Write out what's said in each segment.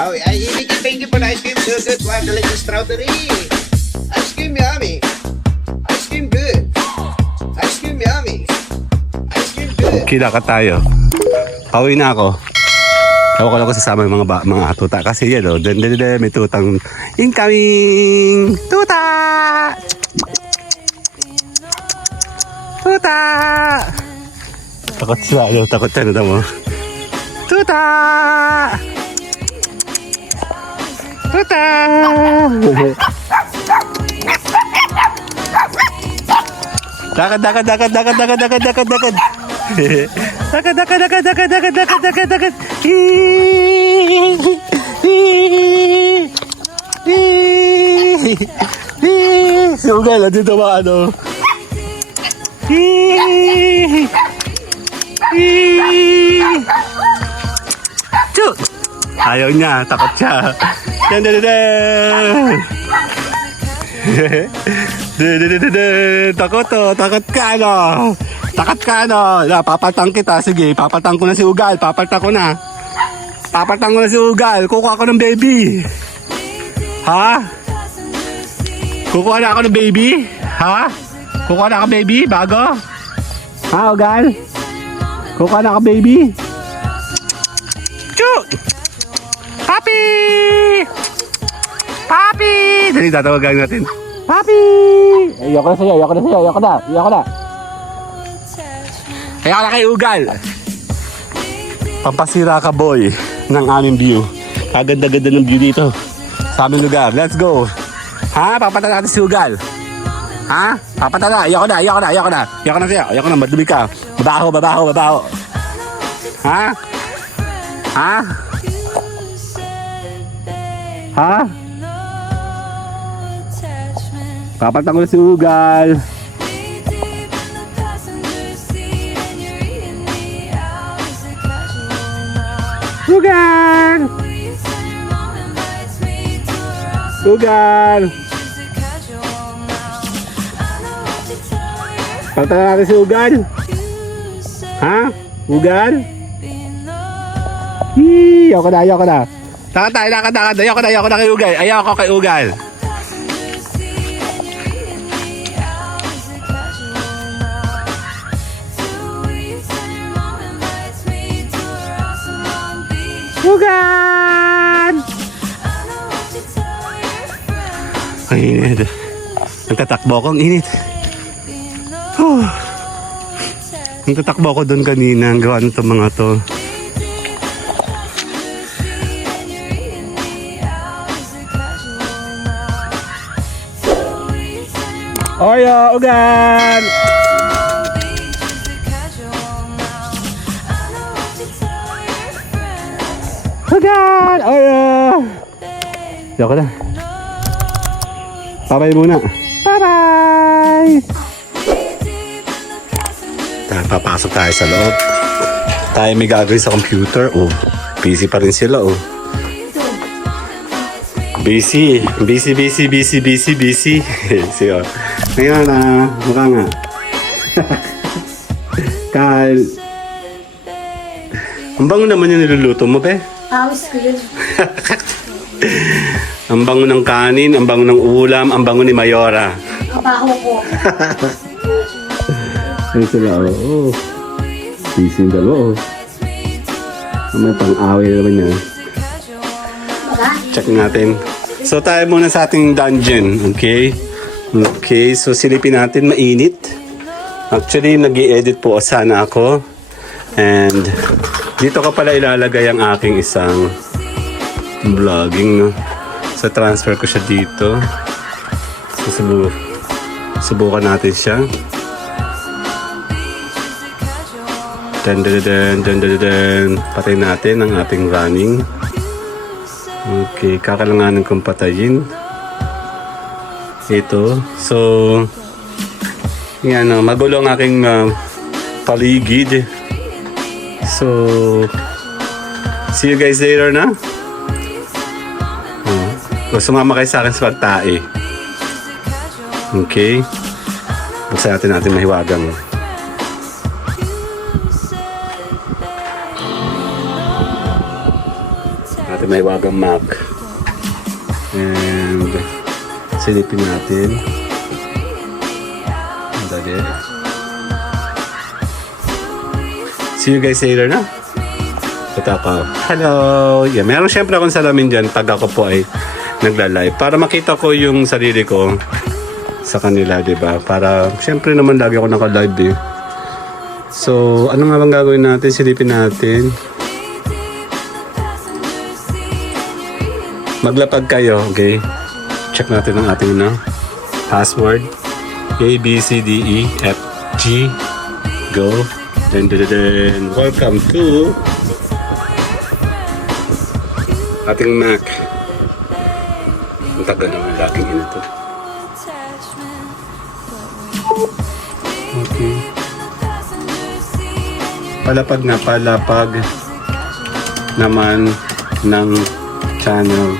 Oh, thank you for the ice cream. So good. Wow, delicious strawberry. Ice cream yummy. Ice cream good. Ice cream yummy. Ice cream good. Okay, lakad tayo. Pauwi na ako. Ako ko lang ko sasama yung mga tuta. Kasi yan o, may tutang incoming! Tuta! Tuta! Takot sila, takot siya na mo. Tuta! Tuta! Dakad! Sugal, dito ba ano? Chut! Ayaw niya, takot siya. Takot ka ano? Takot ka ano? Papatang kita, sige, papatang ko na si Ugal, papatang ko na si Ugal, kukuha ko ng baby. Ha? Kukuha na ako ng baby? Ha? Kukuha na ako baby, bago? Ha, Ugal? Kukuha na ako baby? Chut! Papi! Papi! Dali, tatawagan natin. Papi! Ayoko na sa'yo. Ayoko na kay Ugal. Pampasira ka, boy, ng aming view. Kaganda-ganda ng view dito sa aming lugar. Let's go. Ha? Papatala natin si Ugal. Ha? Papatala. Ayoko na sa'yo. Ayoko na, madumi ka. Babaho. Ha? Ha? Ha? Papatang ko na si Ugal. Ugal! Papatang natin si Ugal. Ha? Ugal? Ayoko na. Lakad. Ayoko na kay Ugal. Ayoko kay Ugal. Ugal! Ang init. Nagtatakbo ako, ang init. Nagtatakbo ako doon kanina. Ang gawa nito mga to. Oyo, Ugal! Ugal! Oyo! Diyan na. Bye-bye muna. Bye-bye! Papasok tayo sa loob. Tayo may gagawin sa computer. Oh, busy pa rin sila. Oh. Busy. Siyo. Ngayon mukha nga. Kyle. Ang bango naman yung niluluto mo, be. Awis ko yun. Ang bango ng kanin, ang bango ng ulam, ang bango ni Mayora. Kabaho ko. Ayun sila, oh. Busy yung dalawa, oh. May pang-away naman yan. Check natin. So tayo muna sa ating dungeon, okay? Okay, so silipin natin, mainit. Actually, nag-i-edit po sana ako. And dito ko pala ilalagay ang aking isang vlogging, no? So transfer ko siya dito. So subukan natin siya. Patay natin ang ating running. Okay, kakalanganin kong patayin ito. So yan, magulo ang aking paligid. So see you guys later na. Sumama kayo sa akin sa pagtae. Okay, buksan natin mahiwagang. may wagang Mac. And silipin natin. Dali. See you guys later na. Ito ako. Hello! Yeah, meron syempre akong salamin dyan pag ako po ay nagla-live. Para makita ko yung sarili ko sa kanila, diba? Para, syempre naman lagi ako naka-live eh. So, ano nga bang gagawin natin? Silipin natin. Maglapag kayo, okay? Check natin ang ating password. A, B, C, D, E, F, G. Go. Then. Welcome to ating Mac. Ang tagal naman laging ito. Okay. Palapag naman ng channel.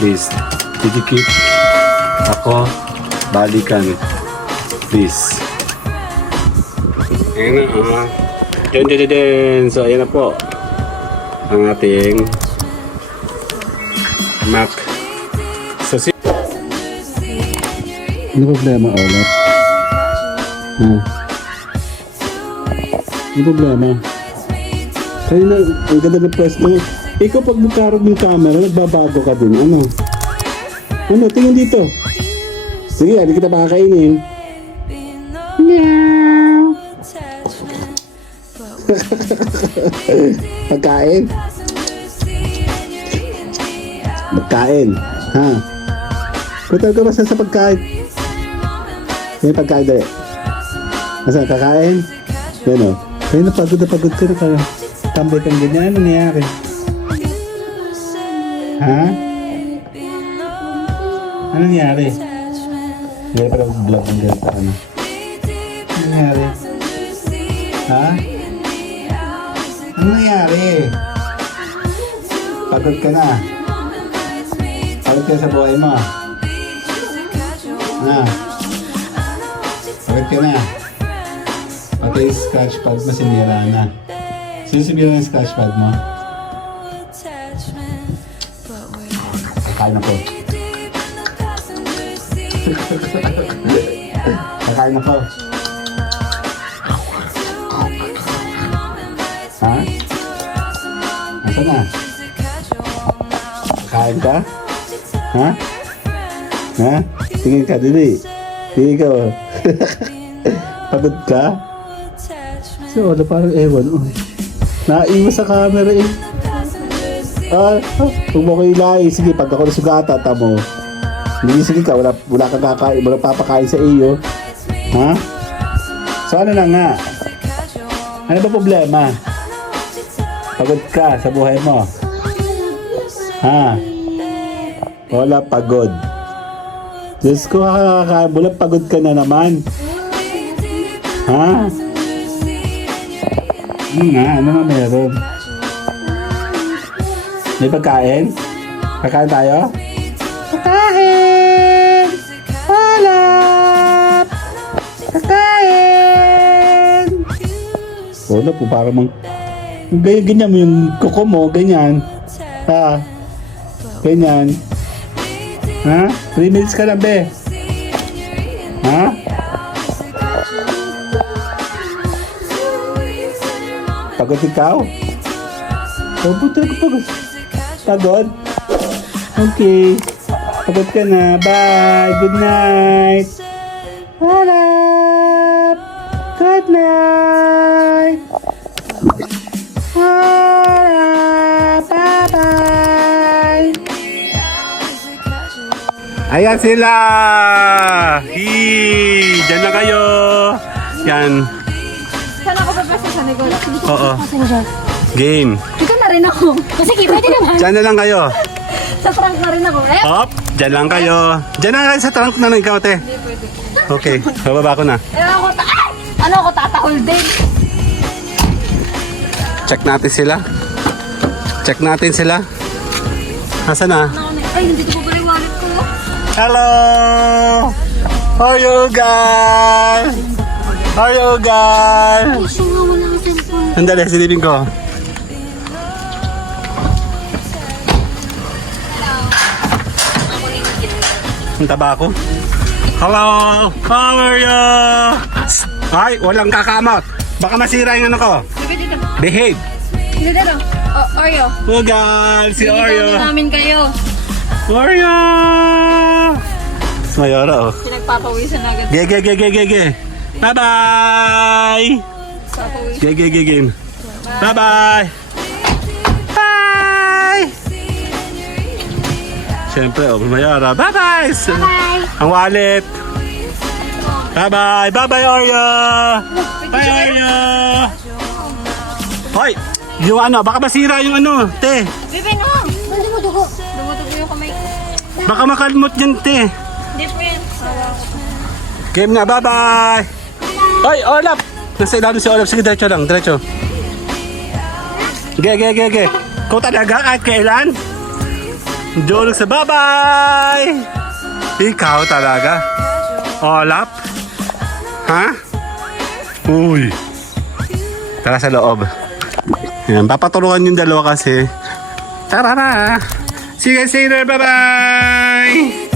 Please, didikit ako, balikan. Please. Ayan na, Dun. So, ayan na po ang ating Mac. So, ano problema ulit? Ano problema? Kaya na, ang ganda ng pwesto. Ikaw pag nagkarog ng camera, nagbabago ka din. Ano? Tingin dito. Sige, hindi kita makakainin. Meow. Pagkain? Pagkain? Ha? Punta ka basta sa pagkain? May pagkain dali. Masa kakain? Yan o. Kaya napagod ka na kaya. Tambay kang ganyan. Ano nangyari? Ha? Ano nangyari? Hindi pa lang vlog ng ganito. Ano nangyari? Ha? Ano nangyari? Pagod ka na. Pagod ka sa buhay mo. Ha? Pagod ka na. Pati yung scratch pad mo sinira na. Sino sinira yung scratch pad mo? Kakain ako. Kakain ako. Ha? Nasaan na? Kakain ka? Ha? Ha? Tingin ka, dili. Tingin ka. Pagod ka? So, wala parang ewan. Naiwas sa camera eh. Huwag mo ko ilay. Sige, pag ako nasugata, tamo. Hindi, sige ka, wala kang kakain, wala papakain sa iyo. Ha? So, ano na nga? Ano ba problema? Pagod ka sa buhay mo. Ha? Wala pagod. Diyos ko, wala pagod ka na naman. Ha? Ano nga? Ano nga meron? May pagkain? Kakain tayo? Kakain! Halap! Kakain! Wala po, parang ganyan mo yung kuko mo, ganyan. Ha? Ganyan. Ha? 3 minutes ka lang, be. Ha? Pagod ikaw? Puta ko pagod. Pagod? Okay. Pagod ka na. Bye. Good night. Halap. Good night. Halap. Bye-bye. Ayan sila! Diyan na kayo! Yan. Saan ako babasa sa negosyo? Oo. Game. Dito na rin ako. Sige, pwede naman. Diyan na lang kayo. Sa trunk na rin ako. Hop! Diyan lang kayo. Diyan na lang sa trunk na lang ikaw, te. Hindi pwede. Okay. Bababa ko na. Ano ako tatahol din? Check natin sila. Check natin sila. Nasaan na? Ay, hindi ko pala yung wallet ko. Hello! How are you guys? How are you guys? Ay, siya nga wala ang cellphone. Sandali, silipin ko. Ang taba ko. Hello! How are you? Ay, walang kakamot. Baka masira yung ano ko. Dito. Behave. Dito. Oh, Oreo. Oh, guys, si Oreo. Dito namin kayo. Oreo! Mayora, oh. Pinagpapawisan agad. Ge. Bye-bye! Papawisan. Ge. Bye-bye! Bye! Siyempre, oh, Mayora. Bye-bye! Bye! Ang wallet. Bye-bye! Bye-bye, Oreo! Bye, Oreo! Hoy! Yung ano, baka masira yung ano, te. Bebe, no! Dumudugo. Dumudugo yung kamay. Baka makalmot yan, te. Hindi po yan. Game na, bye-bye! Hoy, Olaf! Nasa ilalim si Olaf. Sige, diretso lang, diretso. Ge. Kung talaga, kahit kailan. Diyon sa bye-bye! Ikaw talaga. Olaf? Ha? Uy. Tara sa loob. Yan, papatulungan yung dalawa kasi. Tara na! See you guys later, bye-bye!